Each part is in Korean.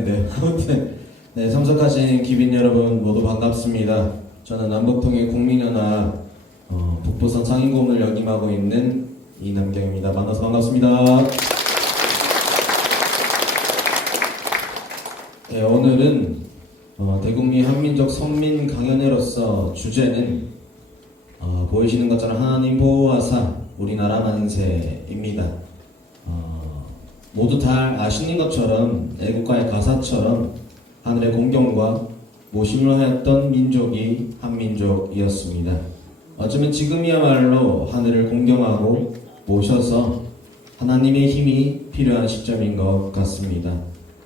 되는데요. 아무튼 네, 참석하신 기빈 여러분 모두 반갑습니다. 저는 남북통일 국민연합 북부선 상임고문을 역임하고 있는 이남경입니다. 만나서 반갑습니다. 네, 오늘은 대국민 한민족 선민 강연회로서 주제는 보이시는 것처럼 하나님 보호하사 우리나라 만세입니다. 모두 다 아시는 것처럼 애국가의 가사처럼 하늘의 공경과 모심을 하였던 민족이 한민족이었습니다. 어쩌면 지금이야말로 하늘을 공경하고 모셔서 하나님의 힘이 필요한 시점인 것 같습니다.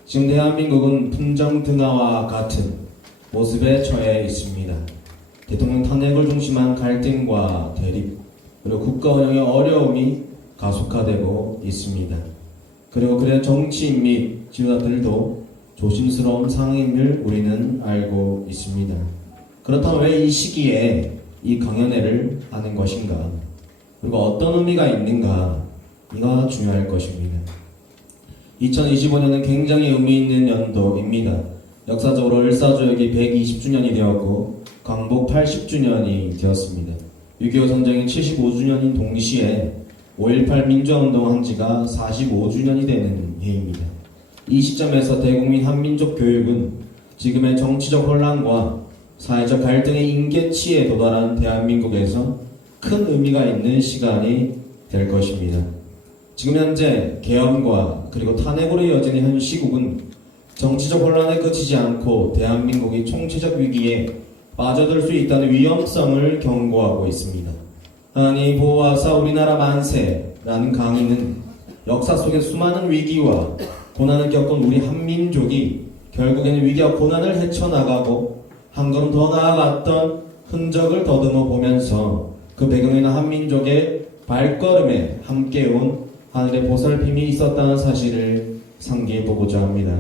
지금 대한민국은 풍정등화와 같은 모습에 처해 있습니다. 대통령 탄핵을 중심한 갈등과 대립, 그리고 국가 운영의 어려움이 가속화되고 있습니다. 그리고 그래 정치인 및 지도자들도 조심스러운 상황임을 우리는 알고 있습니다. 그렇다면 왜 이 시기에 이 강연회를 하는 것인가? 그리고 어떤 의미가 있는가? 이가 중요할 것입니다. 2025년은 굉장히 의미 있는 연도입니다. 역사적으로 을사조약이 120주년이 되었고 광복 80주년이 되었습니다. 6.25 전쟁이 75주년인 동시에 5.18 민주화운동 한 지가 45주년이 되는 해입니다. 이 시점에서 대국민 한민족 교육은 지금의 정치적 혼란과 사회적 갈등의 임계치에 도달한 대한민국에서 큰 의미가 있는 시간이 될 것입니다. 지금 현재 계엄과 그리고 탄핵으로 이어지는 현 시국은 정치적 혼란에 그치지 않고 대한민국이 총체적 위기에 빠져들 수 있다는 위험성을 경고하고 있습니다. 하나님 보호하사 우리나라 만세라는 강의는 역사 속의 수많은 위기와 고난을 겪은 우리 한민족이 결국에는 위기와 고난을 헤쳐나가고 한 걸음 더 나아갔던 흔적을 더듬어 보면서 그 배경에는 한민족의 발걸음에 함께 온 하늘의 보살핌이 있었다는 사실을 상기해보고자 합니다.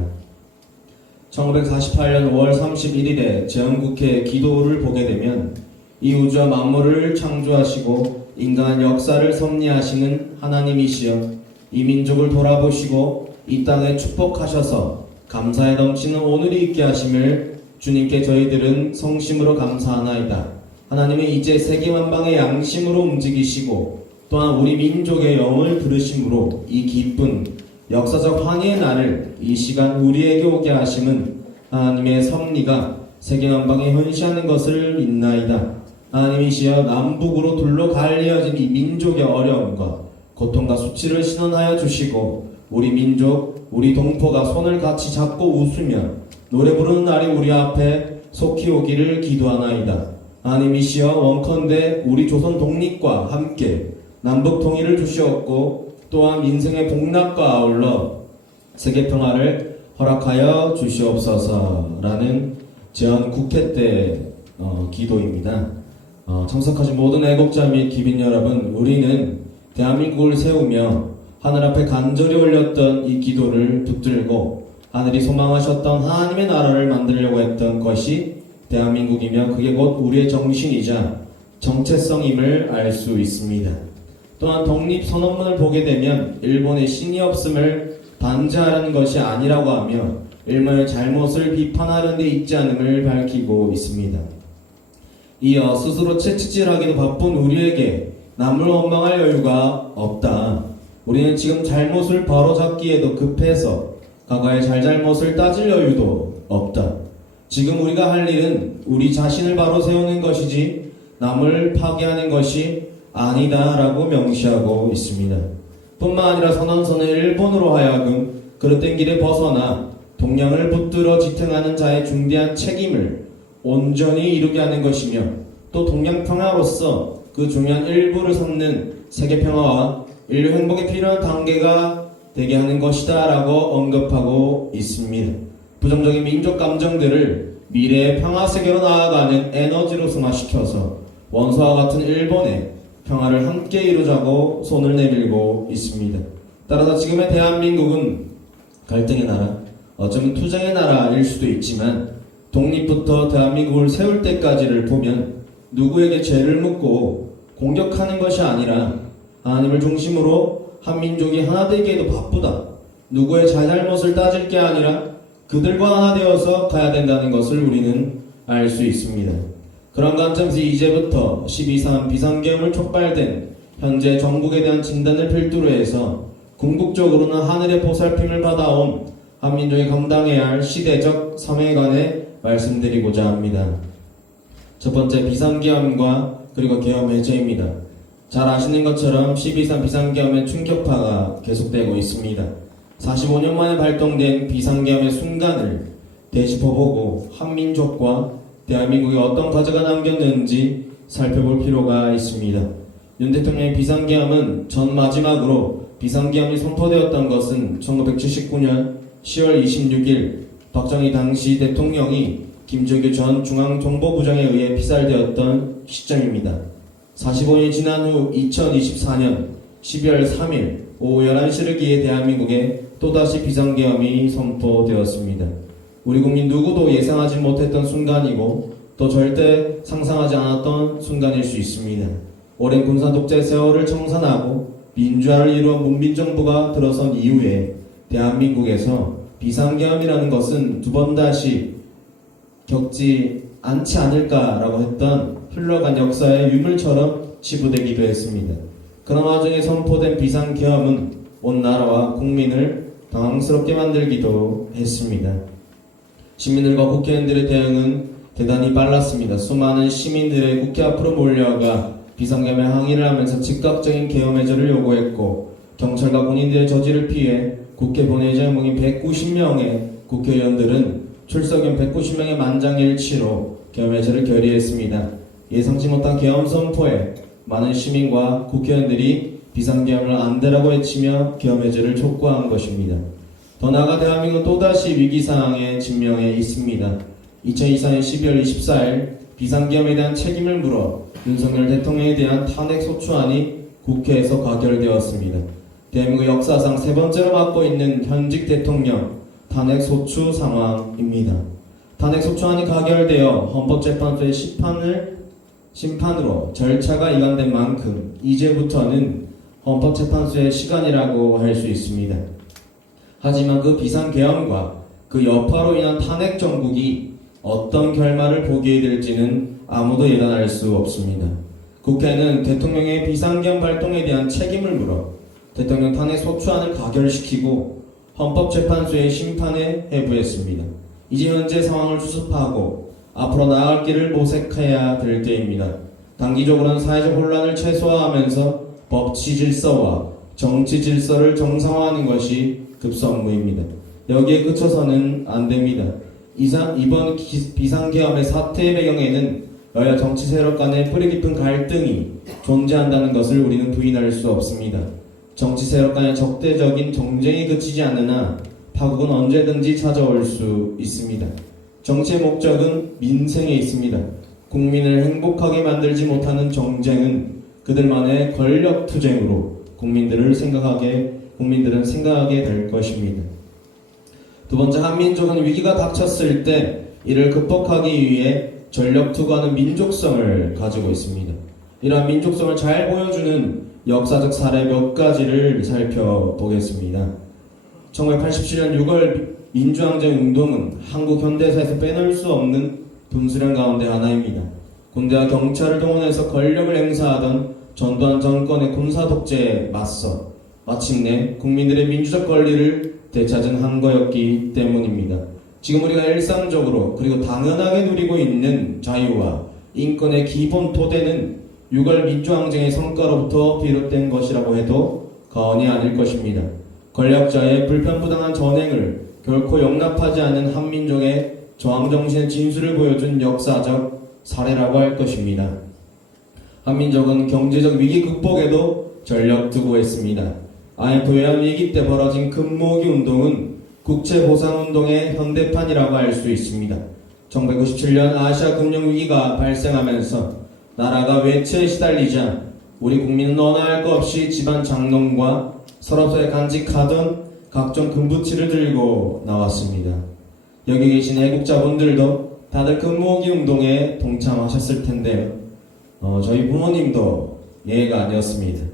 1948년 5월 31일에 제헌국회 기도를 보게 되면 이 우주와 만물을 창조하시고 인간 역사를 섭리하시는 하나님이시여 이 민족을 돌아보시고 이 땅에 축복하셔서 감사에 넘치는 오늘이 있게 하심을 주님께 저희들은 성심으로 감사하나이다. 하나님은 이제 세계만방의 양심으로 움직이시고 또한 우리 민족의 영을 들으심으로 이 기쁜 역사적 환희의 날을 이 시간 우리에게 오게 하심은 하나님의 섭리가 세계만방에 현시하는 것을 믿나이다. 하나님이시여 남북으로 둘러 갈리어진 이 민족의 어려움과 고통과 수치를 신원하여 주시고 우리 민족, 우리 동포가 손을 같이 잡고 웃으며 노래 부르는 날이 우리 앞에 속히 오기를 기도하나이다. 하나님이시여 원컨대 우리 조선 독립과 함께 남북 통일을 주시옵고 또한 민생의 복락과 아울러 세계 평화를 허락하여 주시옵소서라는 제헌국회 때 기도입니다. 참석하신 모든 애국자 및 기빈 여러분, 우리는 대한민국을 세우며 하늘 앞에 간절히 올렸던 이 기도를 붙들고 하늘이 소망하셨던 하나님의 나라를 만들려고 했던 것이 대한민국이며 그게 곧 우리의 정신이자 정체성임을 알 수 있습니다. 또한 독립선언문을 보게 되면 일본의 신이 없음을 반대하라는 것이 아니라고 하며 일본의 잘못을 비판하는 데 있지 않음을 밝히고 있습니다. 이어 스스로 채찍질하기도 바쁜 우리에게 남을 원망할 여유가 없다. 우리는 지금 잘못을 바로잡기에도 급해서 과거의 잘잘못을 따질 여유도 없다. 지금 우리가 할 일은 우리 자신을 바로 세우는 것이지 남을 파괴하는 것이 아니다 라고 명시하고 있습니다. 뿐만 아니라 선언서는 일본으로 하여금 그릇된 길에 벗어나 동양을 붙들어 지탱하는 자의 중대한 책임을 온전히 이루게 하는 것이며 또 동양평화로서 그 중요한 일부를 삼는 세계평화와 인류 행복에 필요한 단계가 되게 하는 것이다 라고 언급하고 있습니다. 부정적인 민족 감정들을 미래의 평화 세계로 나아가는 에너지로 승화시켜서 원서와 같은 일본의 평화를 함께 이루자고 손을 내밀고 있습니다. 따라서 지금의 대한민국은 갈등의 나라, 어쩌면 투쟁의 나라일 수도 있지만 독립부터 대한민국을 세울 때까지를 보면 누구에게 죄를 묻고 공격하는 것이 아니라 하나님을 중심으로 한민족이 하나 되기에도 바쁘다. 누구의 잘잘못을 따질 게 아니라 그들과 하나 되어서 가야 된다는 것을 우리는 알 수 있습니다. 그런 관점에서 이제부터 12.3 비상계엄을 촉발된 현재 정국에 대한 진단을 필두로 해서 궁극적으로는 하늘의 보살핌을 받아온 한민족이 감당해야 할 시대적 사명에 관해 말씀드리고자 합니다. 첫 번째, 비상계엄과 그리고 계엄 해제입니다. 잘 아시는 것처럼 12.3 비상계엄의 충격파가 계속되고 있습니다. 45년 만에 발동된 비상계엄의 순간을 되짚어보고 한민족과 대한민국이 어떤 과제가 남겼는지 살펴볼 필요가 있습니다. 윤 대통령의 비상계엄은 전 마지막으로 비상계엄이 선포되었던 것은 1979년 10월 26일 박정희 당시 대통령이 김정일 전 중앙정보부장에 의해 피살되었던 시점입니다. 45년이 지난 후 2024년 12월 3일 오후 11시를 기해 대한민국에 또다시 비상계엄이 선포되었습니다. 우리 국민 누구도 예상하지 못했던 순간이고 또 절대 상상하지 않았던 순간일 수 있습니다. 오랜 군사독재 세월을 청산하고 민주화를 이루어 문민정부가 들어선 이후에 대한민국에서 비상계엄이라는 것은 두 번 다시 겪지 않지 않을까라고 했던 흘러간 역사의 유물처럼 치부되기도 했습니다. 그런 와중에 선포된 비상계엄은 온 나라와 국민을 당황스럽게 만들기도 했습니다. 시민들과 국회의원들의 대응은 대단히 빨랐습니다. 수많은 시민들의 국회 앞으로 몰려가 비상계엄에 항의를 하면서 즉각적인 계엄 해제를 요구했고 경찰과 군인들의 저지를 피해 국회 본회의장에 모인 190명의 국회의원들은 출석연 190명의 만장일치로 계엄 해제를 결의했습니다. 예상치 못한 계엄 선포에 많은 시민과 국회의원들이 비상계엄을 안 되라고 외치며 계엄 해제를 촉구한 것입니다. 더 나아가 대한민국은 또다시 위기상황에 직면해 있습니다. 2024년 12월 24일 비상계엄에 대한 책임을 물어 윤석열 대통령에 대한 탄핵소추안이 국회에서 가결되었습니다. 대한민국 역사상 세 번째로 맡고 있는 현직 대통령 탄핵소추 상황입니다. 탄핵소추안이 가결되어 헌법재판소의 심판으로 절차가 이관된 만큼 이제부터는 헌법재판소의 시간이라고 할 수 있습니다. 하지만 그 비상계엄과 그 여파로 인한 탄핵 정국이 어떤 결말을 보게 될지는 아무도 예단할 수 없습니다. 국회는 대통령의 비상계엄 발동에 대한 책임을 물어 대통령 탄핵 소추안을 가결시키고 헌법재판소의 심판에 해부했습니다. 이제 현재 상황을 수습하고 앞으로 나아갈 길을 모색해야 될 때입니다. 단기적으로는 사회적 혼란을 최소화하면서 법치 질서와 정치 질서를 정상화하는 것이 급선무입니다. 여기에 그쳐서는 안 됩니다. 이번 비상계엄의 사태의 배경에는 여야 정치 세력 간의 뿌리 깊은 갈등이 존재한다는 것을 우리는 부인할 수 없습니다. 정치 세력 간의 적대적인 정쟁이 그치지 않는 한 파국은 언제든지 찾아올 수 있습니다. 정치의 목적은 민생에 있습니다. 국민을 행복하게 만들지 못하는 정쟁은 그들만의 권력 투쟁으로 국민들은 생각하게 될 것입니다. 두 번째, 한민족은 위기가 닥쳤을 때 이를 극복하기 위해 전력 투구하는 민족성을 가지고 있습니다. 이러한 민족성을 잘 보여주는 역사적 사례 몇 가지를 살펴보겠습니다. 1987년 6월 민주항쟁 운동은 한국 현대사에서 빼놓을 수 없는 분수령 가운데 하나입니다. 군대와 경찰을 동원해서 권력을 행사하던 전두환 정권의 군사 독재에 맞서 마침내 국민들의 민주적 권리를 되찾은 한 거였기 때문입니다. 지금 우리가 일상적으로 그리고 당연하게 누리고 있는 자유와 인권의 기본 토대는 6월 민주항쟁의 성과로부터 비롯된 것이라고 해도 과언이 아닐 것입니다. 권력자의 불편부당한 전행을 결코 용납하지 않는 한민족의 저항정신의 진수를 보여준 역사적 사례라고 할 것입니다. 한민족은 경제적 위기 극복에도 전력 투구했습니다. IMF 외환위기 때 벌어진 금모으기 운동은 국채보상운동의 현대판이라고 할 수 있습니다. 1997년 아시아 금융위기가 발생하면서 나라가 외채에 시달리자 우리 국민은 어느 할 것 없이 집안 장롱과 서랍소에 간직하던 각종 금부치를 들고 나왔습니다. 여기 계신 애국자분들도 다들 금모으기 운동에 동참하셨을 텐데요. 저희 부모님도 예외가 아니었습니다.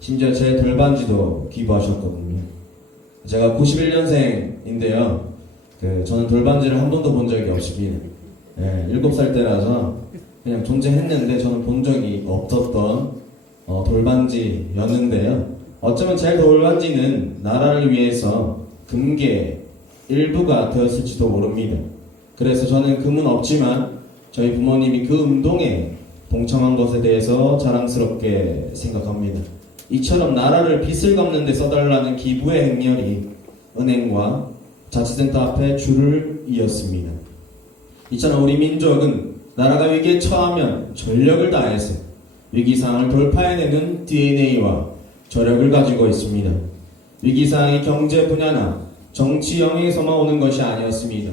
심지어 제 돌반지도 기부하셨거든요. 제가 91년생인데요. 저는 돌반지를 한 번도 본 적이 없습니다. 7살 때라서 그냥 존재했는데 저는 본 적이 없었던 돌반지였는데요. 어쩌면 제 돌반지는 나라를 위해서 금괴 일부가 되었을지도 모릅니다. 그래서 저는 금은 없지만 저희 부모님이 그 운동에 동참한 것에 대해서 자랑스럽게 생각합니다. 이처럼 나라를 빚을 갚는 데 써달라는 기부의 행렬이 은행과 자치센터 앞에 줄을 이었습니다. 이처럼 우리 민족은 나라가 위기에 처하면 전력을 다해서 위기상황을 돌파해내는 DNA와 저력을 가지고 있습니다. 위기상황이 경제 분야나 정치 영역에서만 오는 것이 아니었습니다.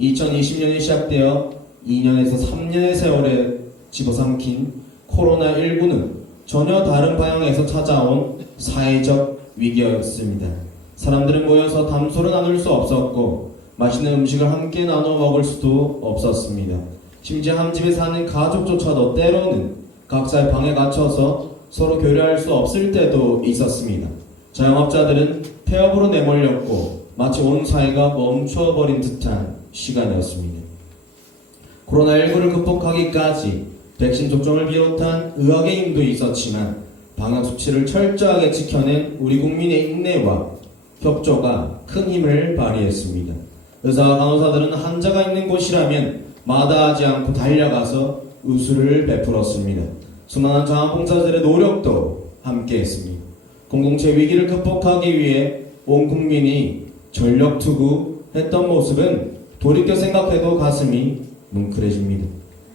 2020년이 시작되어 2년에서 3년의 세월에 집어삼킨 코로나19는 전혀 다른 방향에서 찾아온 사회적 위기였습니다. 사람들은 모여서 담소를 나눌 수 없었고 맛있는 음식을 함께 나눠 먹을 수도 없었습니다. 심지어 한 집에 사는 가족조차도 때로는 각자의 방에 갇혀서 서로 교류할 수 없을 때도 있었습니다. 자영업자들은 폐업으로 내몰렸고 마치 온 사회가 멈추어버린 듯한 시간이었습니다. 코로나19를 극복하기까지 백신 접종을 비롯한 의학의 힘도 있었지만 방역 수칙을 철저하게 지켜낸 우리 국민의 인내와 협조가 큰 힘을 발휘했습니다. 의사와 간호사들은 환자가 있는 곳이라면 마다하지 않고 달려가서 의술을 베풀었습니다. 수많은 자원봉사자들의 노력도 함께했습니다. 공동체 위기를 극복하기 위해 온 국민이 전력 투구했던 모습은 돌이켜 생각해도 가슴이 뭉클해집니다.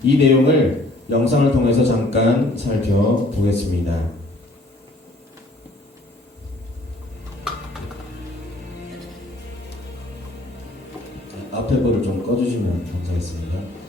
이 내용을 영상을 통해서 잠깐 살펴보겠습니다. 앞에 거를 좀 꺼주시면 감사하겠습니다.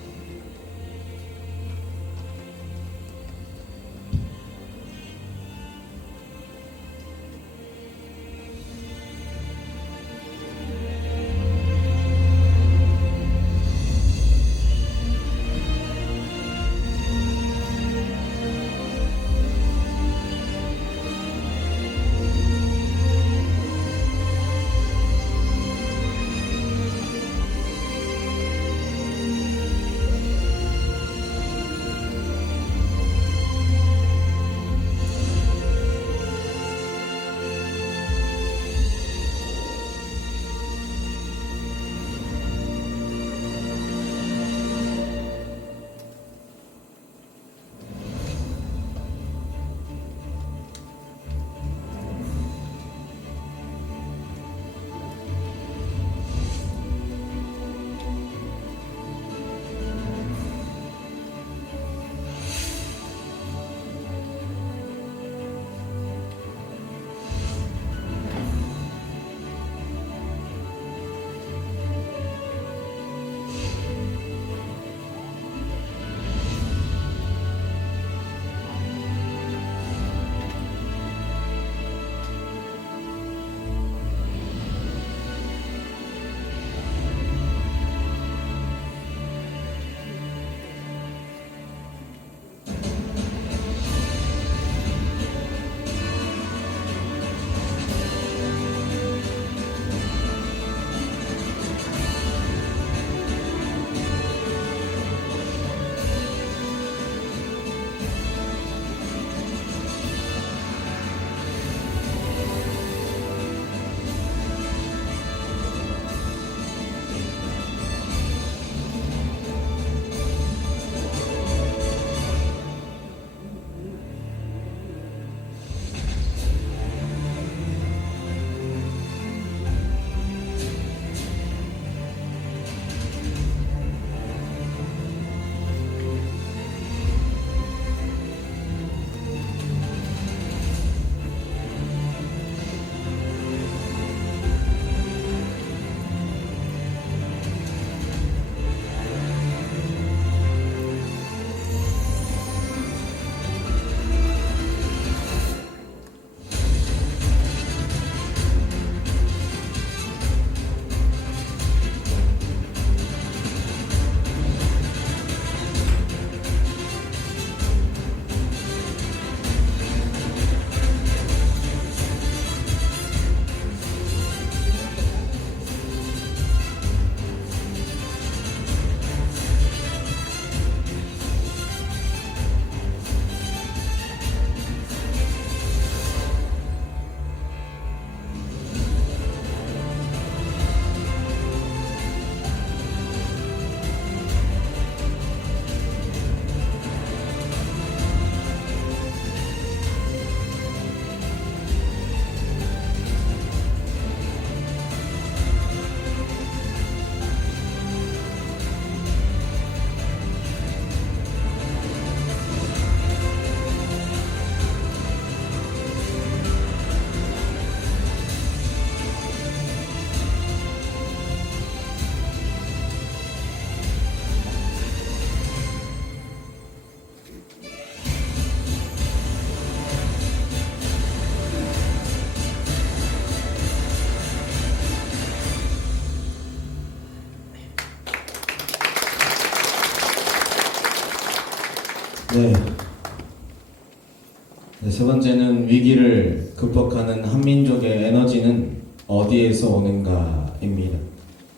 세 번째는 위기를 극복하는 한민족의 에너지는 어디에서 오는가입니다.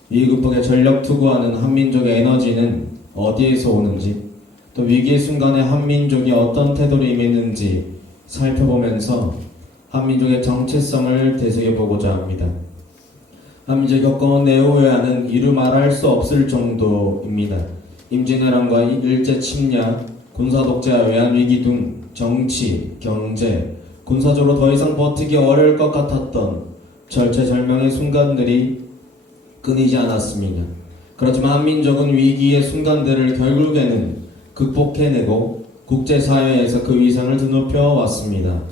위기 극복에 전력 투구하는 한민족의 에너지는 어디에서 오는지, 또 위기의 순간에 한민족이 어떤 태도를 임했는지 살펴보면서 한민족의 정체성을 되새겨보고자 합니다. 한민족이 겪어온 내후회화는 이루 말할 수 없을 정도입니다. 임진왜란과 일제 침략, 군사독재와 외환위기 등 정치, 경제, 군사적으로 더 이상 버티기 어려울 것 같았던 절체절명의 순간들이 끊이지 않았습니다. 그렇지만 한민족은 위기의 순간들을 결국에는 극복해내고 국제사회에서 그 위상을 드높여 왔습니다.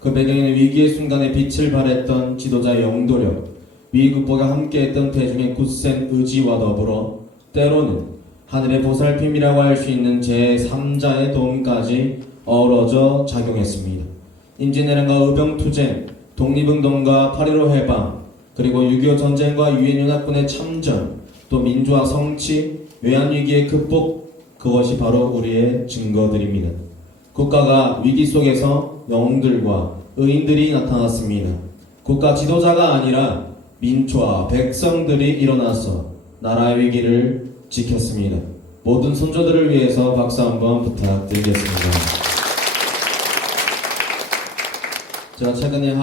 그 배경에는 위기의 순간에 빛을 발했던 지도자의 영도력, 위기 극복에 함께했던 대중의 굳센 의지와 더불어 때로는 하늘의 보살핌이라고 할 수 있는 제3자의 도움까지 어우러져 작용했습니다. 임진왜란과 의병투쟁, 독립운동과 8.15 해방, 그리고 6.25 전쟁과 유엔연합군의 참전, 또 민주화 성취, 외환위기의 극복, 그것이 바로 우리의 증거들입니다. 국가가 위기 속에서 영웅들과 의인들이 나타났습니다. 국가 지도자가 아니라 민초와 백성들이 일어나서 나라의 위기를 지켰습니다. 모든 선조들을 위해서 박수 한번 부탁드리겠습니다. 제가 최근에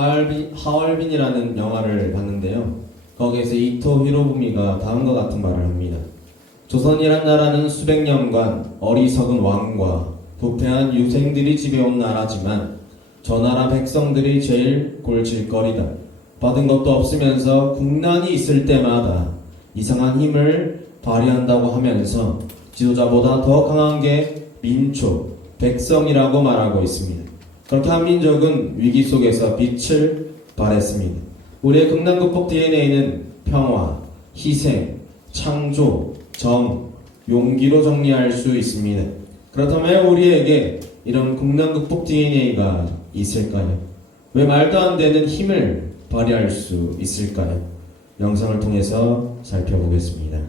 하얼빈이라는 영화를 봤는데요. 거기에서 이토 히로부미가 다음과 같은 말을 합니다. 조선이란 나라는 수백 년간 어리석은 왕과 부패한 유생들이 지배온 나라지만 저 나라 백성들이 제일 골칠거리다. 받은 것도 없으면서 국난이 있을 때마다 이상한 힘을 발휘한다고 하면서 지도자보다 더 강한 게 민초, 백성이라고 말하고 있습니다. 그렇게 한민족은 위기 속에서 빛을 발했습니다. 우리의 극난 극복 DNA는 평화, 희생, 창조, 정, 용기로 정리할 수 있습니다. 그렇다면 우리에게 이런 극난 극복 DNA가 있을까요? 왜 말도 안 되는 힘을 발휘할 수 있을까요? 영상을 통해서 살펴보겠습니다.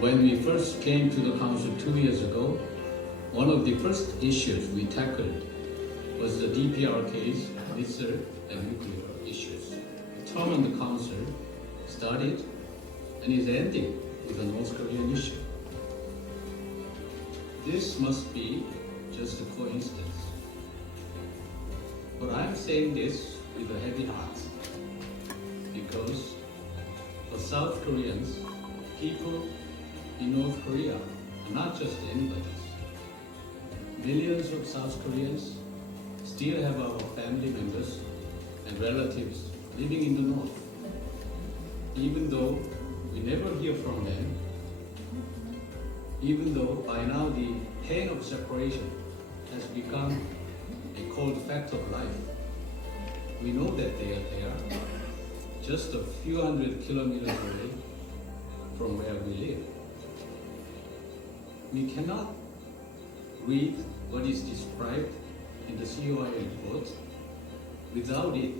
When we first came to the council 2 years ago, one of the first issues we tackled was the DPR case, missile and nuclear issues. The term on the council started and is ending with the North Korean issue. This must be just a coincidence. But I'm saying this with a heavy heart because for South Koreans, people in North Korea are not just anybody's. Millions of South Koreans still have our family members and relatives living in the north. Even though we never hear from them, even though by now the pain of separation has become a cold fact of life, we know that they are there, just a few hundred kilometers away from where we live. We cannot read what is described in the COI report without it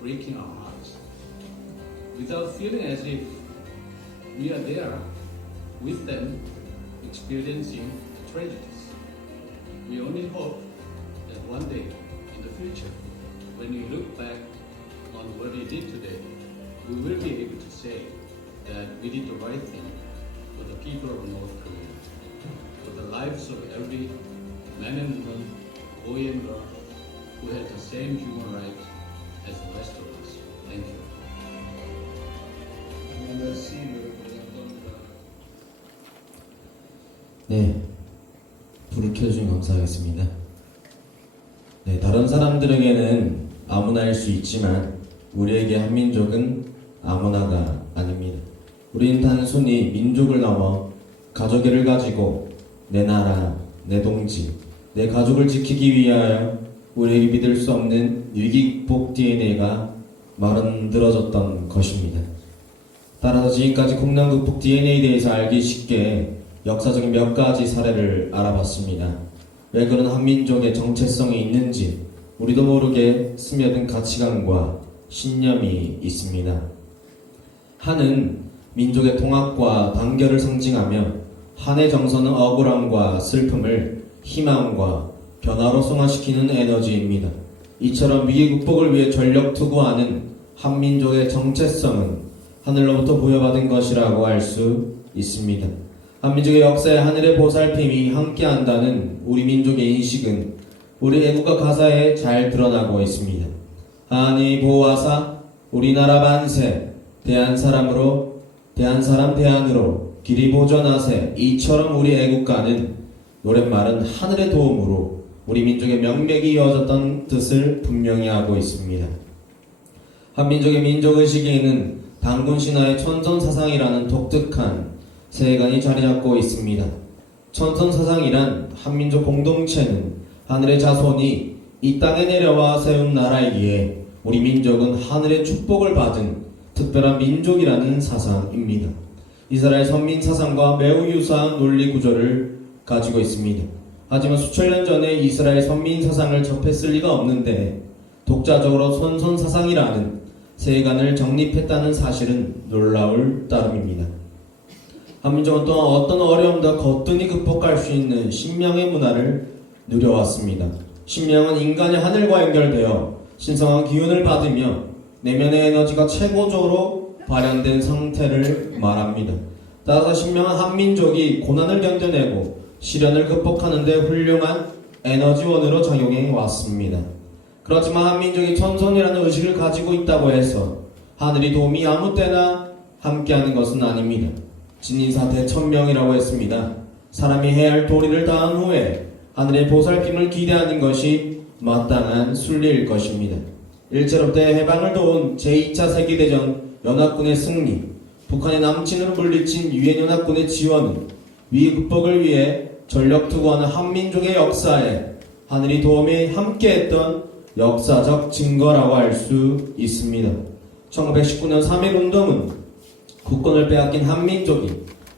breaking our hearts, without feeling as if we are there with them experiencing tragedies. We only hope that one day in the future, when we look back on what we did today, we will be able to say that we did the right thing for the people of North Korea, for the lives of every man and woman, boy and girl, who had the same human rights as the rest of us. Thank you. 네, 불을 켜주신 감사하겠습니다. 네, 다른 사람들에게는 아무나일 수 있지만 우리에게 한민족은 아무나가 아닙니다. 우리는 단순히 민족을 넘어 가족애를 가지고 내 나라, 내 동지, 내 가족을 지키기 위하여 우리에게 믿을 수 없는 위기 극복 DNA가 만들어졌던 것입니다. 따라서 지금까지 국난 극복 DNA에 대해서 알기 쉽게 역사적인 몇 가지 사례를 알아봤습니다. 왜 그런 한민족의 정체성이 있는지 우리도 모르게 스며든 가치관과 신념이 있습니다. 한은 민족의 통합과 단결을 상징하며 한의 정서는 억울함과 슬픔을 희망과 변화로 승화시키는 에너지입니다. 이처럼 위기 극복을 위해 전력 투구하는 한민족의 정체성은 하늘로부터 부여받은 것이라고 할 수 있습니다. 한민족의 역사에 하늘의 보살핌이 함께한다는 우리 민족의 인식은 우리 애국가 가사에 잘 드러나고 있습니다. 하나님이 보호하사 우리나라 만세 대한사람 대안으로 길이 보전하세. 이처럼 우리 애국가는 노랫말은 하늘의 도움으로 우리 민족의 명맥이 이어졌던 뜻을 분명히 하고 있습니다. 한민족의 민족의식에는 단군 신화의 천선사상이라는 독특한 세계관이 자리잡고 있습니다. 천선사상이란 한민족 공동체는 하늘의 자손이 이 땅에 내려와 세운 나라이기에 우리 민족은 하늘의 축복을 받은 특별한 민족이라는 사상입니다. 이스라엘 선민 사상과 매우 유사한 논리 구조를 가지고 있습니다. 하지만 수천 년 전에 이스라엘 선민 사상을 접했을 리가 없는데 독자적으로 선선사상이라는 세계관을 정립했다는 사실은 놀라울 따름입니다. 한민족은 또한 어떤 어려움도 거뜬히 극복할 수 있는 신명의 문화를 누려왔습니다. 신명은 인간의 하늘과 연결되어 신성한 기운을 받으며 내면의 에너지가 최고조로 발현된 상태를 말합니다. 따라서 신명은 한민족이 고난을 견뎌내고 시련을 극복하는 데 훌륭한 에너지원으로 작용해 왔습니다. 그렇지만 한민족이 천선이라는 의식을 가지고 있다고 해서 하늘이 도움이 아무 때나 함께하는 것은 아닙니다. 진인사 대천명이라고 했습니다. 사람이 해야 할 도리를 다한 후에 하늘의 보살핌을 기대하는 것이 마땅한 순리일 것입니다. 일제로부터 해방을 도운 제2차 세계대전 연합군의 승리, 북한의 남친으로 물리친 유엔연합군의 지원은 위기 극복을 위해 전력 투구하는 한민족의 역사에 하늘이 도움이 함께했던 역사적 증거라고 할 수 있습니다. 1919년 3.1운동은 국권을 빼앗긴 한민족이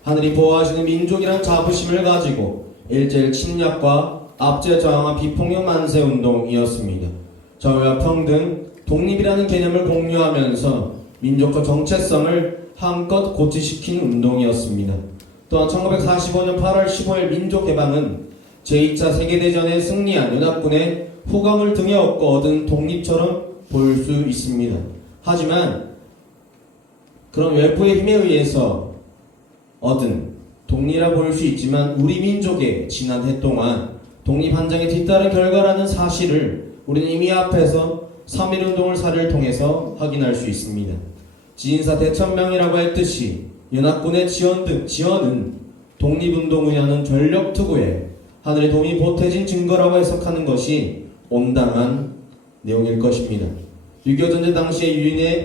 하늘이 보호하시는 민족이란 자부심을 가지고 일제일 침략과 압제 저항한 비폭력 만세 운동이었습니다. 자유와 평등, 독립이라는 개념을 공유하면서 민족적 정체성을 한껏 고취시킨 운동이었습니다. 또한 1945년 8월 15일 민족해방은 제2차 세계대전에 승리한 연합군의 후광을 등에 업고 얻은 독립처럼 볼 수 있습니다. 하지만 그런 외부의 힘에 의해서 얻은 독립이라 볼 수 있지만 우리 민족의 지난 해 동안 독립한장에 뒤따른 결과라는 사실을 우리는 이미 앞에서 3.1운동을 사례를 통해서 확인할 수 있습니다. 지인사 대천명이라고 했듯이 연합군의 지원은 독립운동을 위한 전력 투구에 하늘의 도움이 보태진 증거라고 해석하는 것이 온당한 내용일 것입니다. 6.25 전쟁 당시에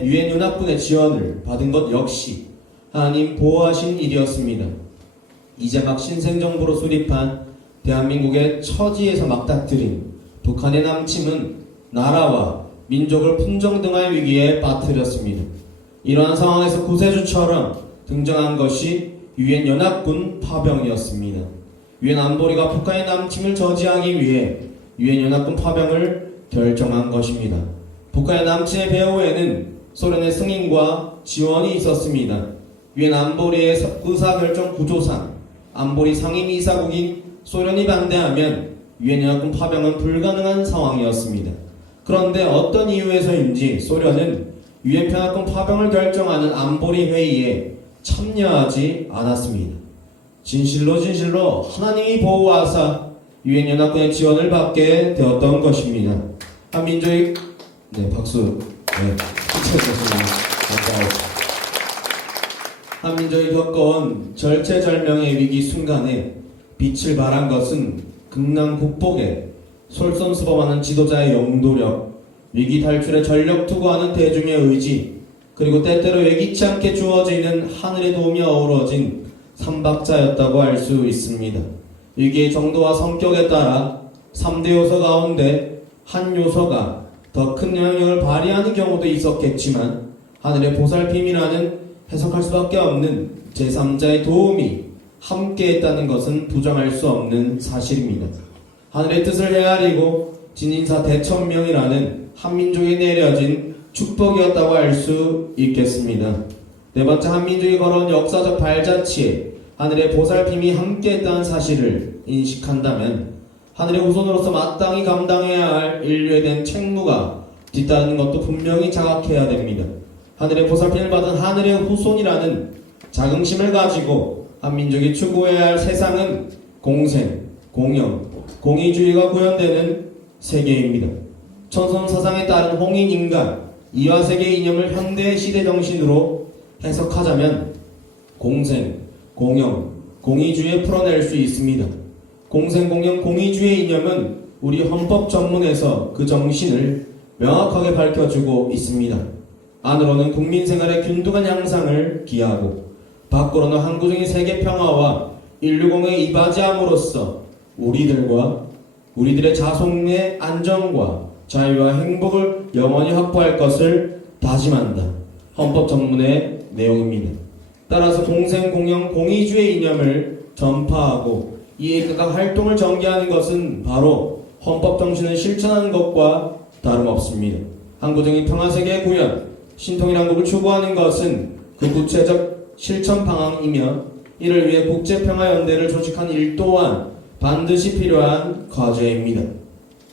유엔연합군의 지원을 받은 것 역시 하나님 보호하신 일이었습니다. 이제 막 신생정부로 수립한 대한민국의 처지에서 막닥뜨린 북한의 남침은 나라와 민족을 풍정등할 위기에 빠뜨렸습니다. 이러한 상황에서 구세주처럼 등장한 것이 유엔연합군 파병이었습니다. 유엔 안보리가 북한의 남침을 저지하기 위해 유엔연합군 파병을 결정한 것입니다. 북한의 남침의 배후에는 소련의 승인과 지원이 있었습니다. 유엔 안보리의 의사결정 구조상 안보리 상임이사국인 소련이 반대하면 유엔연합군 파병은 불가능한 상황이었습니다. 그런데 어떤 이유에서인지 소련은 유엔 평화권 파병을 결정하는 안보리 회의에 참여하지 않았습니다. 진실로 하나님이 보호하사 유엔 연합군의 지원을 받게 되었던 것입니다. 한민족이 박수 붙여주셨습니다. 한민족이 겪어온 절체절명의 위기 순간에 빛을 발한 것은 극난 극복에 솔선수범하는 지도자의 영도력, 위기 탈출에 전력 투구하는 대중의 의지, 그리고 때때로 예기치 않게 주어지는 하늘의 도움이 어우러진 삼박자였다고 할 수 있습니다. 위기의 정도와 성격에 따라 3대 요소 가운데 한 요소가 더 큰 영향력을 발휘하는 경우도 있었겠지만 하늘의 보살핌이라는 해석할 수밖에 없는 제3자의 도움이 함께했다는 것은 부정할 수 없는 사실입니다. 하늘의 뜻을 헤아리고 진인사 대천명이라는 한민족에 내려진 축복이었다고 할 수 있겠습니다. 네 번째, 한민족이 걸어온 역사적 발자취에 하늘의 보살핌이 함께했다는 사실을 인식한다면 하늘의 후손으로서 마땅히 감당해야 할 인류에 대한 책무가 뒤따르는 것도 분명히 자각해야 됩니다. 하늘의 보살핌을 받은 하늘의 후손이라는 자긍심을 가지고 한민족이 추구해야 할 세상은 공생, 공영, 공의주의가 구현되는 세계입니다. 천선 사상에 따른 홍익인간, 이화세계 이념을 현대 시대 정신으로 해석하자면 공생, 공영, 공의주의에 풀어낼 수 있습니다. 공생, 공영, 공의주의 이념은 우리 헌법 전문에서 그 정신을 명확하게 밝혀주고 있습니다. 안으로는 국민 생활의 균등한 향상을 기하고 밖으로는 항구적인 세계 평화와 인류공에 이바지함으로써 우리들과 우리들의 자손의 안정과 자유와 행복을 영원히 확보할 것을 다짐한다. 헌법 전문의 내용입니다. 따라서 공생, 공영, 공의주의 이념을 전파하고 이에 각각 활동을 전개하는 것은 바로 헌법 정신을 실천하는 것과 다름없습니다. 항구적인 평화세계 구현, 신통일한국을 추구하는 것은 그 구체적 실천 방향이며 이를 위해 국제평화연대를 조직한 일 또한 반드시 필요한 과제입니다.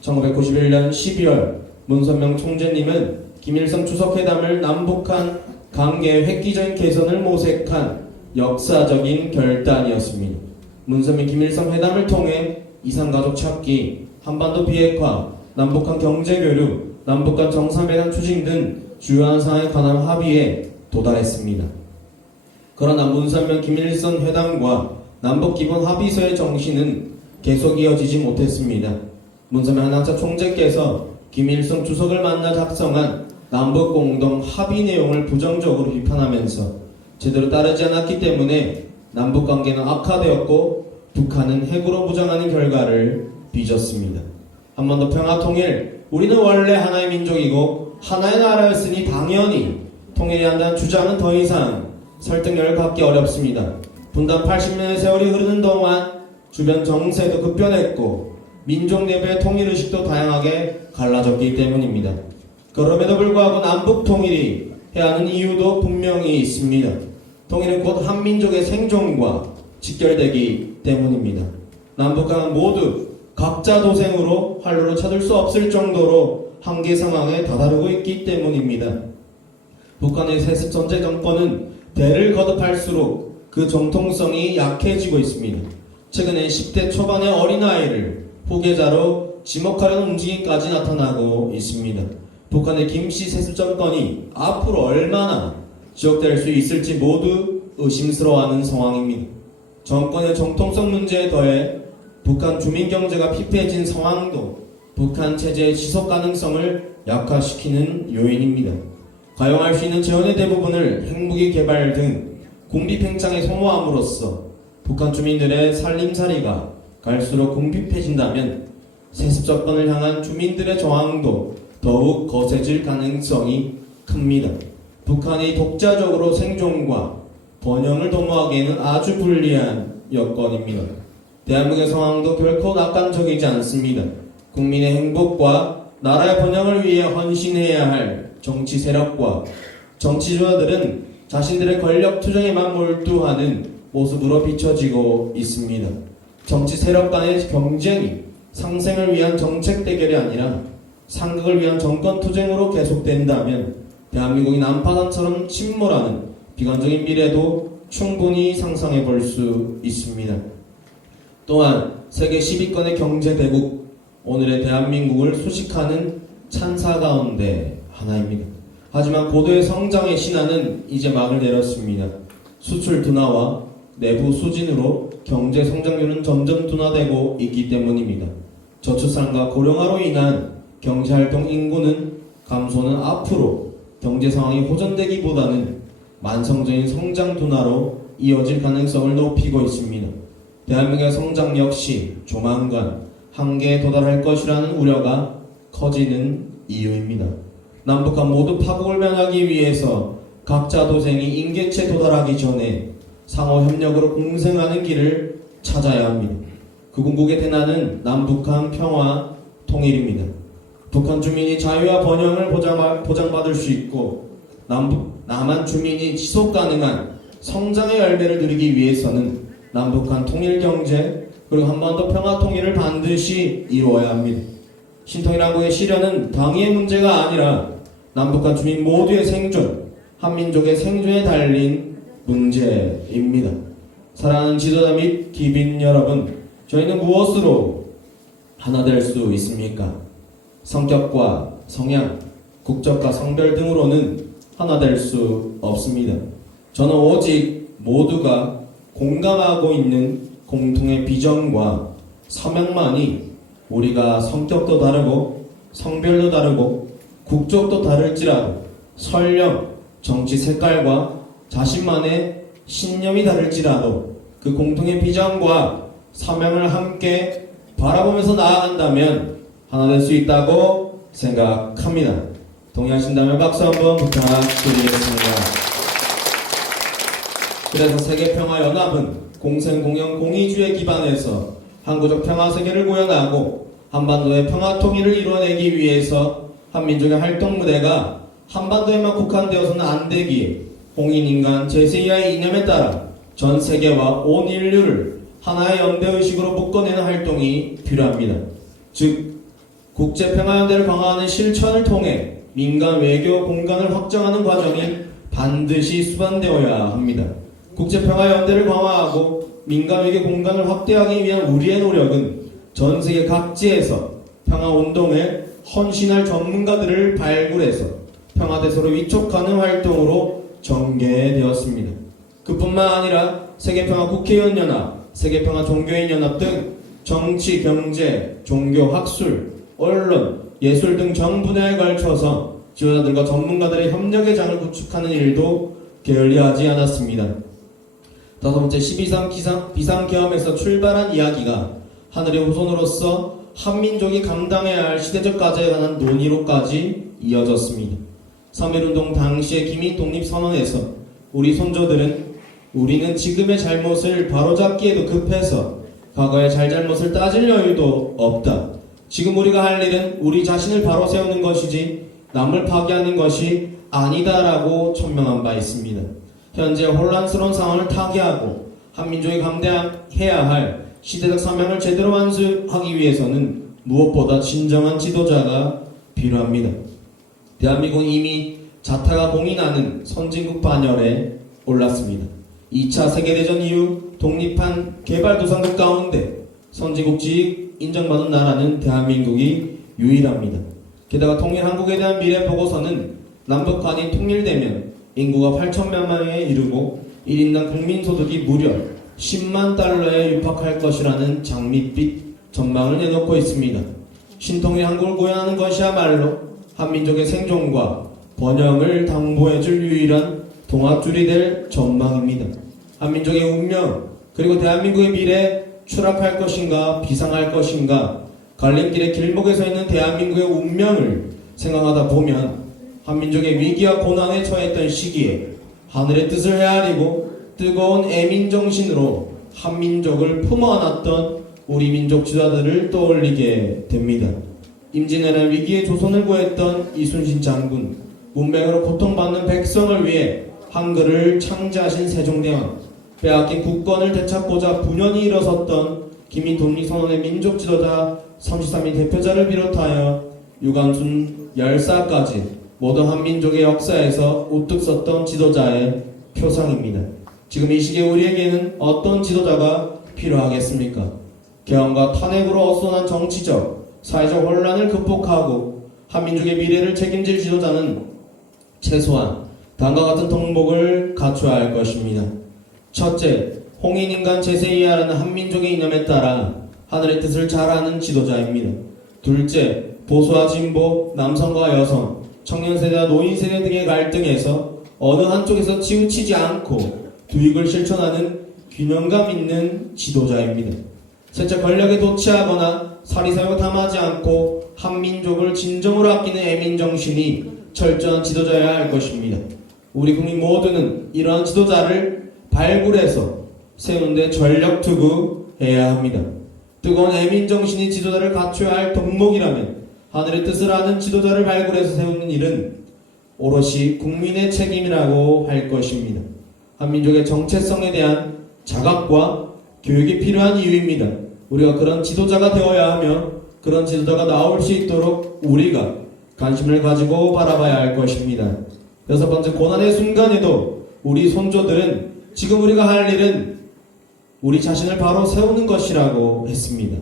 1991년 12월 문선명 총재님은 김일성 주석회담을 남북한 관계의 획기적인 개선을 모색한 역사적인 결단이었습니다. 문선명 김일성 회담을 통해 이산가족 찾기, 한반도 비핵화, 남북한 경제교류, 남북간 정상회담 추진 등 주요한 사항에 관한 합의에 도달했습니다. 그러나 문선명 김일성 회담과 남북기본 합의서의 정신은 계속 이어지지 못했습니다. 문선명 한학자 총재께서 김일성 주석을 만나 작성한 남북 공동 합의 내용을 부정적으로 비판하면서 제대로 따르지 않았기 때문에 남북 관계는 악화되었고 북한은 핵으로 무장하는 결과를 빚었습니다. 한반도 평화 통일, 우리는 원래 하나의 민족이고 하나의 나라였으니 당연히 통일해야 한다는 주장은 더 이상 설득력을 갖기 어렵습니다. 분단 80년의 세월이 흐르는 동안 주변 정세도 급변했고 민족 내부의 통일의식도 다양하게 갈라졌기 때문입니다. 그럼에도 불구하고 남북 통일이 해야 하는 이유도 분명히 있습니다. 통일은 곧 한민족의 생존과 직결되기 때문입니다. 남북한은 모두 각자 도생으로 활로를 찾을 수 없을 정도로 한계 상황에 다다르고 있기 때문입니다. 북한의 세습 전제 정권은 대를 거듭할수록 그 정통성이 약해지고 있습니다. 최근에 10대 초반의 어린아이를 후계자로 지목하려는 움직임까지 나타나고 있습니다. 북한의 김씨 세습 정권이 앞으로 얼마나 지속될 수 있을지 모두 의심스러워하는 상황입니다. 정권의 정통성 문제에 더해 북한 주민 경제가 피폐해진 상황도 북한 체제의 지속 가능성을 약화시키는 요인입니다. 가용할 수 있는 재원의 대부분을 핵무기 개발 등 궁핍팽창에 소모함으로써 북한 주민들의 살림살이가 갈수록 궁핍해진다면 세습 정권을 향한 주민들의 저항도 더욱 거세질 가능성이 큽니다. 북한이 독자적으로 생존과 번영을 도모하기에는 아주 불리한 여건입니다. 대한민국의 상황도 결코 낙관적이지 않습니다. 국민의 행복과 나라의 번영을 위해 헌신해야 할 정치 세력과 정치주자들은 자신들의 권력 투쟁에만 몰두하는 모습으로 비춰지고 있습니다. 정치 세력 간의 경쟁이 상생을 위한 정책 대결이 아니라 상극을 위한 정권 투쟁으로 계속된다면 대한민국이 남파단처럼 침몰하는 비관적인 미래도 충분히 상상해 볼 수 있습니다. 또한 세계 10위권의 경제 대국, 오늘의 대한민국을 수식하는 찬사 가운데 하나입니다. 하지만 고도의 성장의 신화는 이제 막을 내렸습니다. 수출 둔화와 내부 수진으로 경제 성장률은 점점 둔화되고 있기 때문입니다. 저출산과 고령화로 인한 경제활동 인구는 감소는 앞으로 경제 상황이 호전되기보다는 만성적인 성장 둔화로 이어질 가능성을 높이고 있습니다. 대한민국의 성장 역시 조만간 한계에 도달할 것이라는 우려가 커지는 이유입니다. 남북한 모두 파국을 면하기 위해서 각자 도생이 임계치에 도달하기 전에 상호 협력으로 공생하는 길을 찾아야 합니다. 그 궁극의 대안은 남북한 평화 통일입니다. 북한 주민이 자유와 번영을 보장받을 수 있고 남한 주민이 지속 가능한 성장의 열매를 누리기 위해서는 남북한 통일 경제 그리고 한반도 평화 통일을 반드시 이루어야 합니다. 신통일한국의 실현은 당위의 문제가 아니라 남북한 주민 모두의 생존, 한민족의 생존에 달린 문제입니다. 사랑하는 지도자 및 기빈 여러분, 저희는 무엇으로 하나 될 수 있습니까? 성격과 성향, 국적과 성별 등으로는 하나 될 수 없습니다. 저는 오직 모두가 공감하고 있는 공통의 비전과 사명만이 우리가 성격도 다르고 성별도 다르고 국적도 다를지라도 설령 정치 색깔과 자신만의 신념이 다를지라도 그 공통의 비전과 사명을 함께 바라보면서 나아간다면 하나 될 수 있다고 생각합니다. 동의하신다면 박수 한번 부탁드리겠습니다. 그래서 세계평화연합은 공생공영 공의주의 기반에서 항구적 평화세계를 구현하고 한반도의 평화통일을 이루어내기 위해서 한민족의 활동 무대가 한반도에만 국한되어서는 안되기에 홍익인간 제2야의 이념에 따라 전 세계와 온 인류를 하나의 연대의식으로 묶어내는 활동이 필요합니다. 즉 국제평화연대를 강화하는 실천을 통해 민간 외교 공간을 확장하는 과정이 반드시 수반되어야 합니다. 국제평화연대를 강화하고 민간 외교 공간을 확대하기 위한 우리의 노력은 전 세계 각지에서 평화운동에 헌신할 전문가들을 발굴해서 평화대소를 위촉하는 활동으로 전개되었습니다. 그뿐만 아니라 세계평화국회의원연합, 세계평화종교인연합 등 정치, 경제, 종교, 학술, 언론, 예술 등 전 분야에 걸쳐서 지도자들과 전문가들의 협력의 장을 구축하는 일도 게을리하지 않았습니다. 다섯 번째, 12.3 비상계엄에서 출발한 이야기가 하늘의 후손으로서 한민족이 감당해야 할 시대적 과제에 관한 논의로까지 이어졌습니다. 3.1운동 당시의 기민 독립선언에서 우리 손조들은 우리는 지금의 잘못을 바로잡기에도 급해서 과거의 잘잘못을 따질 여유도 없다. 지금 우리가 할 일은 우리 자신을 바로 세우는 것이지 남을 파괴하는 것이 아니다라고 천명한 바 있습니다. 현재 혼란스러운 상황을 타개하고 한민족이 감당해야 할 시대적 사명을 제대로 완수하기 위해서는 무엇보다 진정한 지도자가 필요합니다. 대한민국은 이미 자타가 봉인하는 선진국 반열에 올랐습니다. 2차 세계대전 이후 독립한 개발도상국 가운데 선진국 지위 인정받은 나라는 대한민국이 유일합니다. 게다가 통일한국에 대한 미래보고서는 남북한이 통일되면 인구가 8천만 명에 이르고 1인당 국민소득이 무려 10만 달러에 육박할 것이라는 장밋빛 전망을 내놓고 있습니다. 신통일 한국을 구현하는 것이야말로 한민족의 생존과 번영을 당보해줄 유일한 동아줄이 될 전망입니다. 한민족의 운명 그리고 대한민국의 미래 추락할 것인가 비상할 것인가 갈림길의 길목에 서 있는 대한민국의 운명을 생각하다 보면 한민족의 위기와 고난에 처했던 시기에 하늘의 뜻을 헤아리고 뜨거운 애민정신으로 한민족을 품어안았던 우리 민족 지도자들을 떠올리게 됩니다. 임진왜란 위기에 조선을 구했던 이순신 장군, 문맹으로 고통받는 백성을 위해 한글을 창제하신 세종대왕, 빼앗긴 국권을 되찾고자 분연히 일어섰던 기민 독립선언의 민족 지도자 33인 대표자를 비롯하여 유관순 열사까지 모든 한민족의 역사에서 우뚝 섰던 지도자의 표상입니다. 지금 이 시기에 우리에게는 어떤 지도자가 필요하겠습니까? 개헌과 탄핵으로 어수선한 정치적, 사회적 혼란을 극복하고 한민족의 미래를 책임질 지도자는 최소한 다음과 같은 덕목을 갖춰야 할 것입니다. 첫째, 홍익인간 제2야라는 한민족의 이념에 따라 하늘의 뜻을 잘 아는 지도자입니다. 둘째, 보수와 진보, 남성과 여성, 청년세대와 노인세대 등의 갈등에서 어느 한쪽에서 치우치지 않고 두익을 실천하는 균형감 있는 지도자입니다. 셋째, 권력에 도취하거나 사리사욕 탐하지 않고 한민족을 진정으로 아끼는 애민정신이 철저한 지도자여야 할 것입니다. 우리 국민 모두는 이러한 지도자를 발굴해서 세우는 데 전력 투구해야 합니다. 뜨거운 애민정신이 지도자를 갖춰야 할 덕목이라면 하늘의 뜻을 아는 지도자를 발굴해서 세우는 일은 오롯이 국민의 책임이라고 할 것입니다. 한민족의 정체성에 대한 자각과 교육이 필요한 이유입니다. 우리가 그런 지도자가 되어야 하며 그런 지도자가 나올 수 있도록 우리가 관심을 가지고 바라봐야 할 것입니다. 여섯 번째, 고난의 순간에도 우리 손조들은 지금 우리가 할 일은 우리 자신을 바로 세우는 것이라고 했습니다.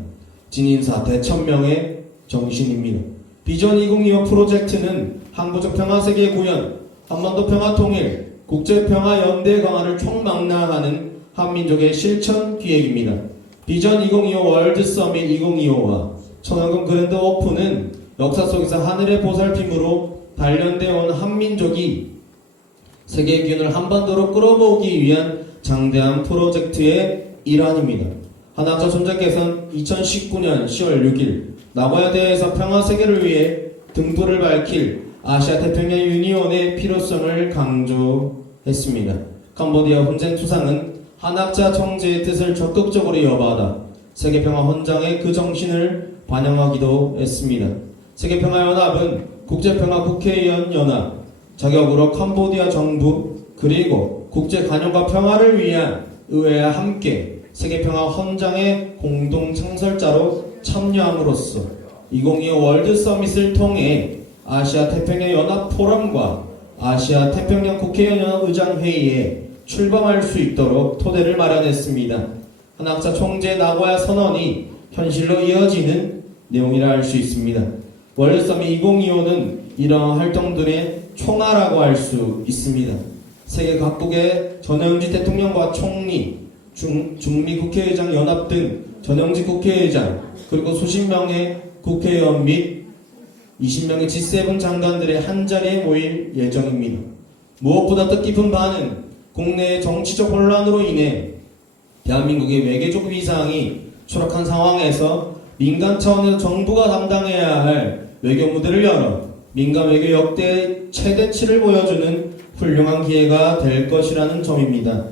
진인사 대천명의 정신입니다. 비전 2025 프로젝트는 항구적 평화세계 구현, 한반도 평화통일, 국제평화연대 강화를 총망라하는 한민족의 실천 기획입니다. 비전 2025 월드 서밋 2025와 천왕금 그랜드 오픈은 역사 속에서 하늘의 보살핌으로 단련되어 온 한민족이 세계 기운을 한반도로 끌어모으기 위한 장대한 프로젝트의 일환입니다. 한학자 존재께서는 2019년 10월 6일 나고야 대회에서 평화세계를 위해 등불을 밝힐 아시아 태평양 유니온의 필요성을 강조했습니다. 캄보디아 훈센 수상은 한학자 총재의 뜻을 적극적으로 이어받아 세계평화 헌장의 그 정신을 반영하기도 했습니다. 세계평화연합은 국제평화 국회의원 연합 자격으로 캄보디아 정부 그리고 국제관용과 평화를 위한 의회와 함께 세계평화 헌장의 공동 창설자로 참여함으로써 2025 월드 서밋을 통해 아시아 태평양 연합 포럼과 아시아 태평양 국회의원 연합 의장 회의에 출범할 수 있도록 토대를 마련했습니다. 한학자 총재 나고야 선언이 현실로 이어지는 내용이라 할 수 있습니다. 월드 서밋 2025는 이러한 활동들의 총화라고 할 수 있습니다. 세계 각국의 전영직 대통령과 총리, 중미 국회의장 연합 등 전영직 국회의장 그리고 수십 명의 국회의원 및 20명의 G7 장관들의 한자리에 모일 예정입니다. 무엇보다 뜻깊은 바는 국내의 정치적 혼란으로 인해 대한민국의 외교적 위상이 추락한 상황에서 민간 차원에서 정부가 담당해야 할 외교 무대를 열어 민간 외교 역대 최대치를 보여주는 훌륭한 기회가 될 것이라는 점입니다.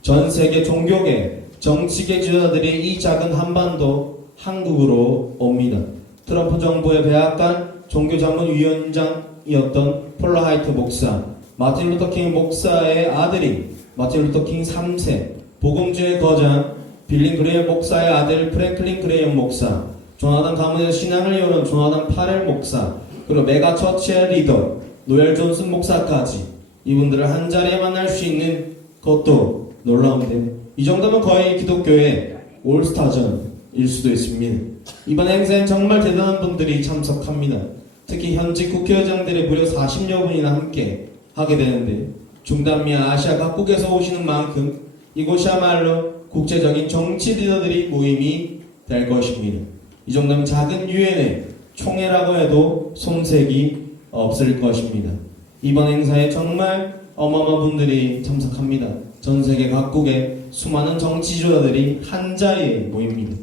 전 세계 종교계, 정치계 지도자들이 이 작은 한반도 한국으로 옵니다. 트럼프 정부의 백악관 종교자문위원장이었던 폴라 하이트 목사, 마틴 루터 킹 목사의 아들인 마틴 루터 킹 3세, 복음주의 거장 빌리 그레이엄 목사의 아들 프랭클린 그레이엄 목사, 조나단 가문에서 신앙을 이루는 조나단 파렐 목사, 그리고 메가 처치의 리더 노엘 존슨 목사까지 이분들을 한자리에 만날 수 있는 것도 놀라운데 이 정도면 거의 기독교의 올스타전일 수도 있습니다. 이번 행사엔 정말 대단한 분들이 참석합니다. 특히 현직 국회의장들이 무려 40여 분이나 함께 하게 되는데 중남미 아시아 각국에서 오시는 만큼 이곳이야말로 국제적인 정치 리더들이 모임이 될 것입니다. 이 정도면 작은 유엔의 총회라고 해도 손색이 없을 것입니다. 이번 행사에 정말 어마어마한 분들이 참석합니다. 전 세계 각국의 수많은 정치 지도자들이 한자리에 모입니다.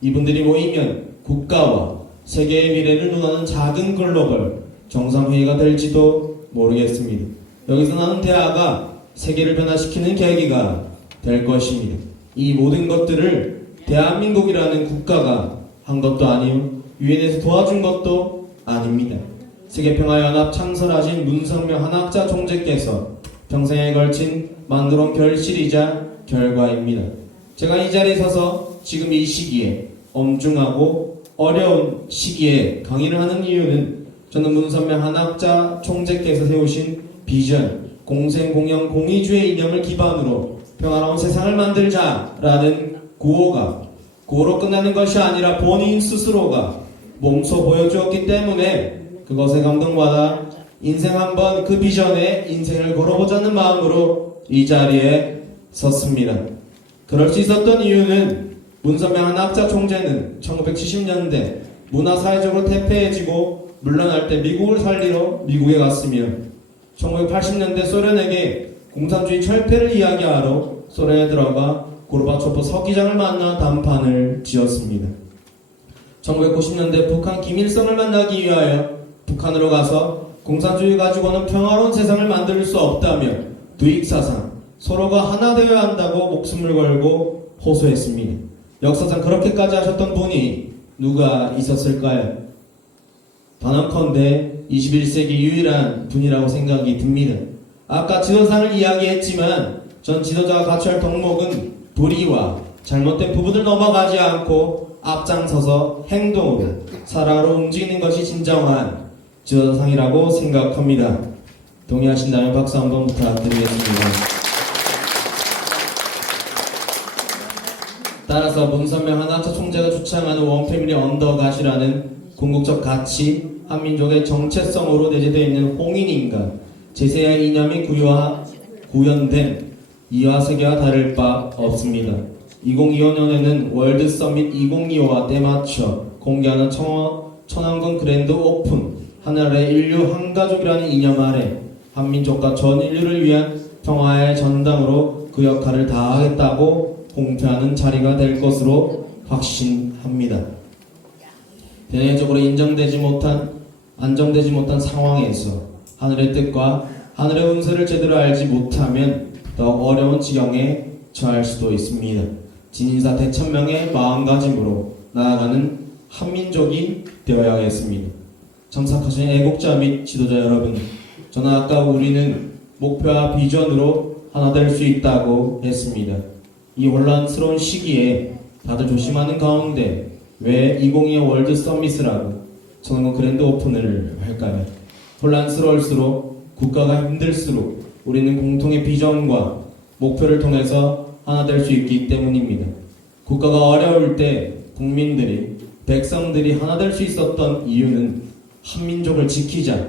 이분들이 모이면 국가와 세계의 미래를 논하는 작은 글로벌 정상회의가 될지도 모르겠습니다. 여기서 나는 대화가 세계를 변화시키는 계기가 될 것입니다. 이 모든 것들을 대한민국이라는 국가가 한 것도 아니요 유엔에서 도와준 것도 아닙니다. 세계평화연합 창설하신 문성명 한학자 총재께서 평생에 걸친 만들어온 결실이자 결과입니다. 제가 이 자리에 서서 지금 이 시기에 엄중하고 어려운 시기에 강의를 하는 이유는 저는 문선명 한학자 총재께서 세우신 비전, 공생, 공영, 공의주의 이념을 기반으로 평화로운 세상을 만들자라는 구호로 끝나는 것이 아니라 본인 스스로가 몸소 보여주었기 때문에 그것에 감동받아 인생 한번 그 비전에 인생을 걸어보자는 마음으로 이 자리에 섰습니다. 그럴 수 있었던 이유는 문선명 한학자 총재는 1970년대 문화사회적으로 퇴폐해지고 물러날 때 미국을 살리러 미국에 갔으며 1980년대 소련에게 공산주의 철폐를 이야기하러 소련에 들어가 고르바초프 서기장을 만나 담판을 지었습니다. 1990년대 북한 김일성을 만나기 위하여 북한으로 가서 공산주의 가지고는 평화로운 세상을 만들 수 없다며 두익사상, 서로가 하나 되어야 한다고 목숨을 걸고 호소했습니다. 역사상 그렇게까지 하셨던 분이 누가 있었을까요? 단언컨대 21세기 유일한 분이라고 생각이 듭니다. 아까 지도상을 이야기했지만 전 지도자가 갖춰야 할 덕목은 불의와 잘못된 부분을 넘어가지 않고 앞장서서 행동으로 사랑으로 움직이는 것이 진정한 지도자상이라고 생각합니다. 동의하신다면 박수 한번 부탁드리겠습니다. 따라서 문선명 한학처 총재가 주창하는 원패밀리 언더갓이라는 궁극적 가치, 한민족의 정체성으로 내재되어 있는 홍인인간, 제세의 이념이 구현된 이화 세계와 다를 바 없습니다. 2025년에는 월드 서밋 2025와 때맞춰 공개하는 천왕군 그랜드 오픈, 하나의 인류 한가족이라는 이념 아래 한민족과 전 인류를 위한 평화의 전당으로 그 역할을 다하겠다고 공표하는 자리가 될 것으로 확신합니다. 대내적으로 안정되지 못한 상황에서 하늘의 뜻과 하늘의 운세를 제대로 알지 못하면 더욱 어려운 지경에 처할 수도 있습니다. 진인사 대천명의 마음가짐으로 나아가는 한민족이 되어야겠습니다. 참석하신 애국자 및 지도자 여러분, 저는 아까 우리는 목표와 비전으로 하나 될 수 있다고 했습니다. 이 혼란스러운 시기에 다들 조심하는 가운데 왜 2025 월드 서밋이라고 천왕군 그랜드 오픈을 할까요? 혼란스러울수록 국가가 힘들수록 우리는 공통의 비전과 목표를 통해서 하나 될 수 있기 때문입니다. 국가가 어려울 때 국민들이, 백성들이 하나 될 수 있었던 이유는 한민족을 지키자,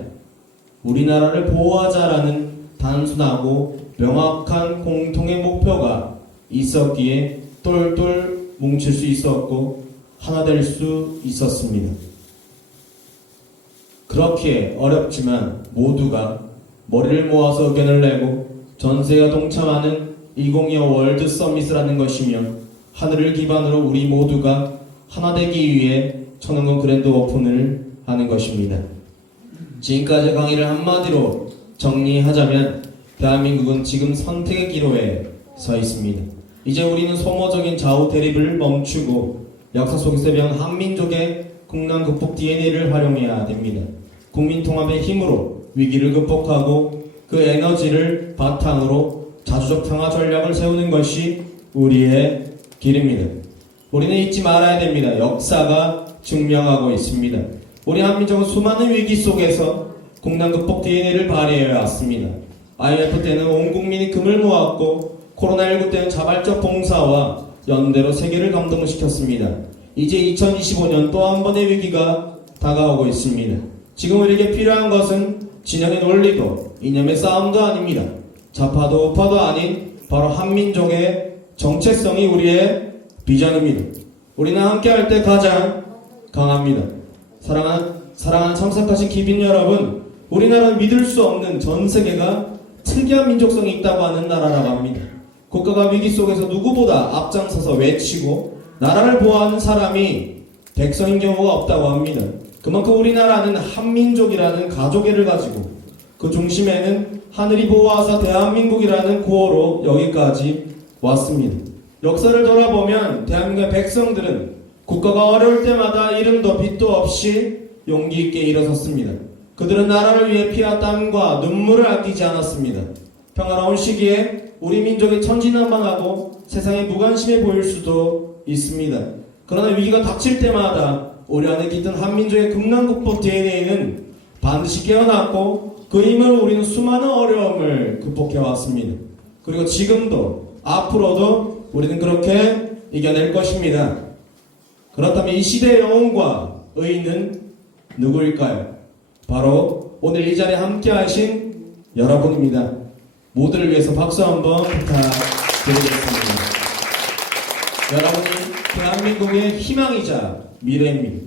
우리나라를 보호하자라는 단순하고 명확한 공통의 목표가 있었기에 똘똘 뭉칠 수 있었고 하나 될 수 있었습니다. 그렇게 어렵지만 모두가 머리를 모아서 의견을 내고 전세가 동참하는 2025 월드 서밋이라는 것이며 하늘을 기반으로 우리 모두가 하나 되기 위해 천왕군 그랜드 오픈을 하는 것입니다. 지금까지 강의를 한마디로 정리하자면 대한민국은 지금 선택의 기로에 서 있습니다. 이제 우리는 소모적인 좌우 대립을 멈추고 역사 속에서 배운 한민족의 국난 극복 DNA를 활용해야 됩니다. 국민 통합의 힘으로 위기를 극복하고 그 에너지를 바탕으로 자주적 평화 전략을 세우는 것이 우리의 길입니다. 우리는 잊지 말아야 됩니다. 역사가 증명하고 있습니다. 우리 한민족은 수많은 위기 속에서 국난 극복 DNA를 발휘해 왔습니다. IMF 때는 온 국민이 금을 모았고 코로나19 때는 자발적 봉사와 연대로 세계를 감동시켰습니다. 이제 2025년 또 한 번의 위기가 다가오고 있습니다. 지금 우리에게 필요한 것은 진영의 논리도 이념의 싸움도 아닙니다. 좌파도 우파도 아닌 바로 한민족의 정체성이 우리의 비전입니다. 우리는 함께할 때 가장 강합니다. 사랑하는 참석하신 기빈 여러분, 우리나라는 믿을 수 없는 전 세계가 특이한 민족성이 있다고 하는 나라라고 합니다. 국가가 위기 속에서 누구보다 앞장서서 외치고 나라를 보호하는 사람이 백성인 경우가 없다고 합니다. 그만큼 우리나라는 한민족이라는 가족애를 가지고 그 중심에는 하늘이 보호하사 대한민국이라는 구호로 여기까지 왔습니다. 역사를 돌아보면 대한민국의 백성들은 국가가 어려울 때마다 이름도 빛도 없이 용기 있게 일어섰습니다. 그들은 나라를 위해 피와 땀과 눈물을 아끼지 않았습니다. 평화로운 시기에 우리 민족이 천진난만하고 세상에 무관심해 보일 수도 있습니다. 그러나 위기가 닥칠 때마다 우리 안에 깃든 한민족의 극난극복 DNA는 반드시 깨어났고 그 힘으로 우리는 수많은 어려움을 극복해 왔습니다. 그리고 지금도 앞으로도 우리는 그렇게 이겨낼 것입니다. 그렇다면 이 시대의 영웅과 의인은 누구일까요? 바로 오늘 이 자리에 함께 하신 여러분입니다. 모두를 위해서 박수 한번 부탁드리겠습니다. 여러분이 대한민국의 희망이자 미래입니다.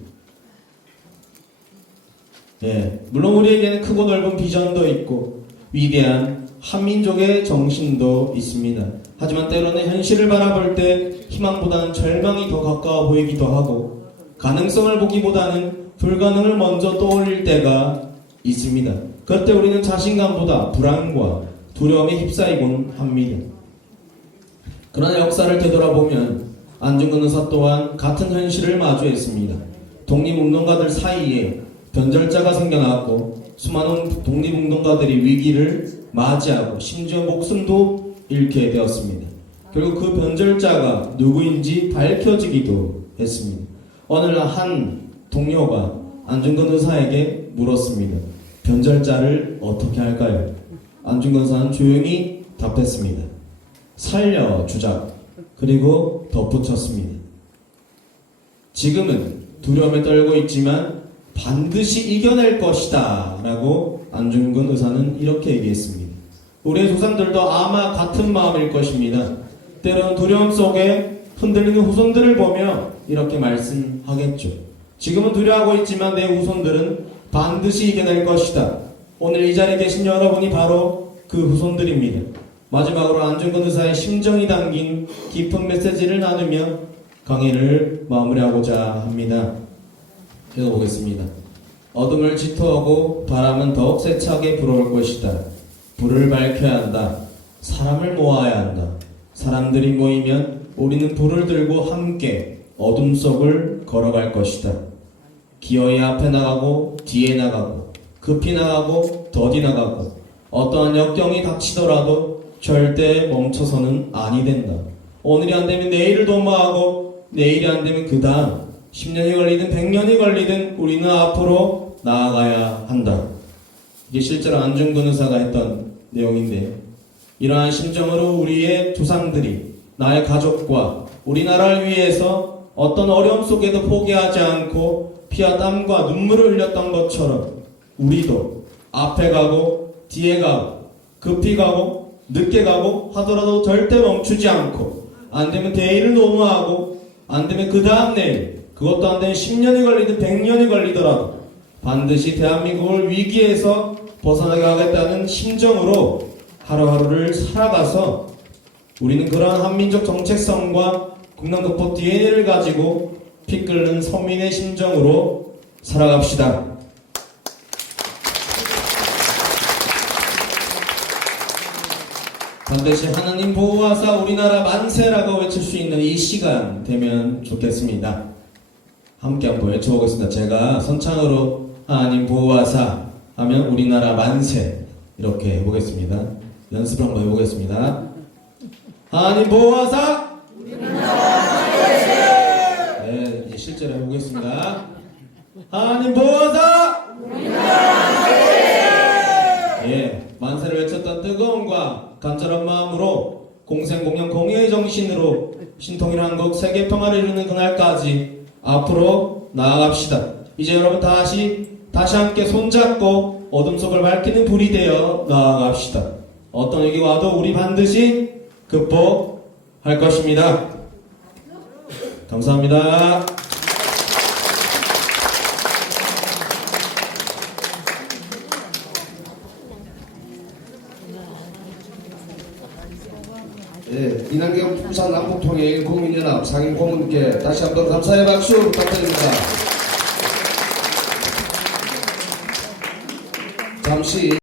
물론 우리에게는 크고 넓은 비전도 있고 위대한 한민족의 정신도 있습니다. 하지만 때로는 현실을 바라볼 때 희망보다는 절망이 더 가까워 보이기도 하고 가능성을 보기보다는 불가능을 먼저 떠올릴 때가 있습니다. 그럴 때 우리는 자신감보다 불안과 두려움에 휩싸이곤 합니다. 그러나 역사를 되돌아보면 안중근 의사 또한 같은 현실을 마주했습니다. 독립운동가들 사이에 변절자가 생겨나고 수많은 독립운동가들이 위기를 맞이하고 심지어 목숨도 잃게 되었습니다. 결국 그 변절자가 누구인지 밝혀지기도 했습니다. 어느 날 한 동료가 안중근 의사에게 물었습니다. 변절자를 어떻게 할까요? 안중근 의사는 조용히 답했습니다. 살려주자. 그리고 덧붙였습니다. 지금은 두려움에 떨고 있지만 반드시 이겨낼 것이다 라고 안중근 의사는 이렇게 얘기했습니다. 우리의 조상들도 아마 같은 마음일 것입니다. 때론 두려움 속에 흔들리는 후손들을 보며 이렇게 말씀하겠죠. 지금은 두려워하고 있지만 내 후손들은 반드시 이겨낼 것이다. 오늘 이 자리에 계신 여러분이 바로 그 후손들입니다. 마지막으로 안중근 의사의 심정이 담긴 깊은 메시지를 나누며 강의를 마무리하고자 합니다. 읽어보겠습니다. 어둠을 짙어하고 바람은 더욱 세차게 불어올 것이다. 불을 밝혀야 한다. 사람을 모아야 한다. 사람들이 모이면 우리는 불을 들고 함께 어둠 속을 걸어갈 것이다. 기어이 앞에 나가고 뒤에 나가고 급히 나가고 더디 나가고 어떠한 역경이 닥치더라도 절대 멈춰서는 아니 된다. 오늘이 안 되면 내일을 도모하고 내일이 안 되면 그 다음 10년이 걸리든 100년이 걸리든 우리는 앞으로 나아가야 한다. 이게 실제로 안중근 의사가 했던 내용인데 이러한 심정으로 우리의 조상들이 나의 가족과 우리나라를 위해서 어떤 어려움 속에도 포기하지 않고 피와 땀과 눈물을 흘렸던 것처럼 우리도 앞에 가고 뒤에 가고 급히 가고 늦게 가고 하더라도 절대 멈추지 않고 안되면 내일을 도모하고 안되면 그 다음 내일 그것도 안되면 10년이 걸리든 100년이 걸리더라도 반드시 대한민국을 위기에서 벗어나게 하겠다는 심정으로 하루하루를 살아가서 우리는 그러한 한민족 정체성과 국난극복 DNA를 가지고 피 끓는 서민의 심정으로 살아갑시다. 반드시 하나님 보호하사 우리나라 만세라고 외칠 수 있는 이 시간 되면 좋겠습니다. 함께 한번 외쳐보겠습니다. 제가 선창으로 하나님 보호하사 하면 우리나라 만세 이렇게 해보겠습니다. 연습을 한번 해보겠습니다. 하나님 보호하사 우리나라 만세. 네, 이제 실제로 해보겠습니다. 하나님 보호하사 우리나라 만세. 예, 만세를 외쳤던 뜨거움과 간절한 마음으로 공생공영 공의의 정신으로 신통일 한국 세계 평화를 이루는 그날까지 앞으로 나아갑시다. 이제 여러분 다시 함께 손잡고 어둠 속을 밝히는 불이 되어 나아갑시다. 어떤 위기가 와도 우리 반드시 극복할 것입니다. 감사합니다. 예, 이낙연 부산 남북통일 국민연합 상임 고문께 다시 한번 감사의 박수 부탁드립니다. 잠시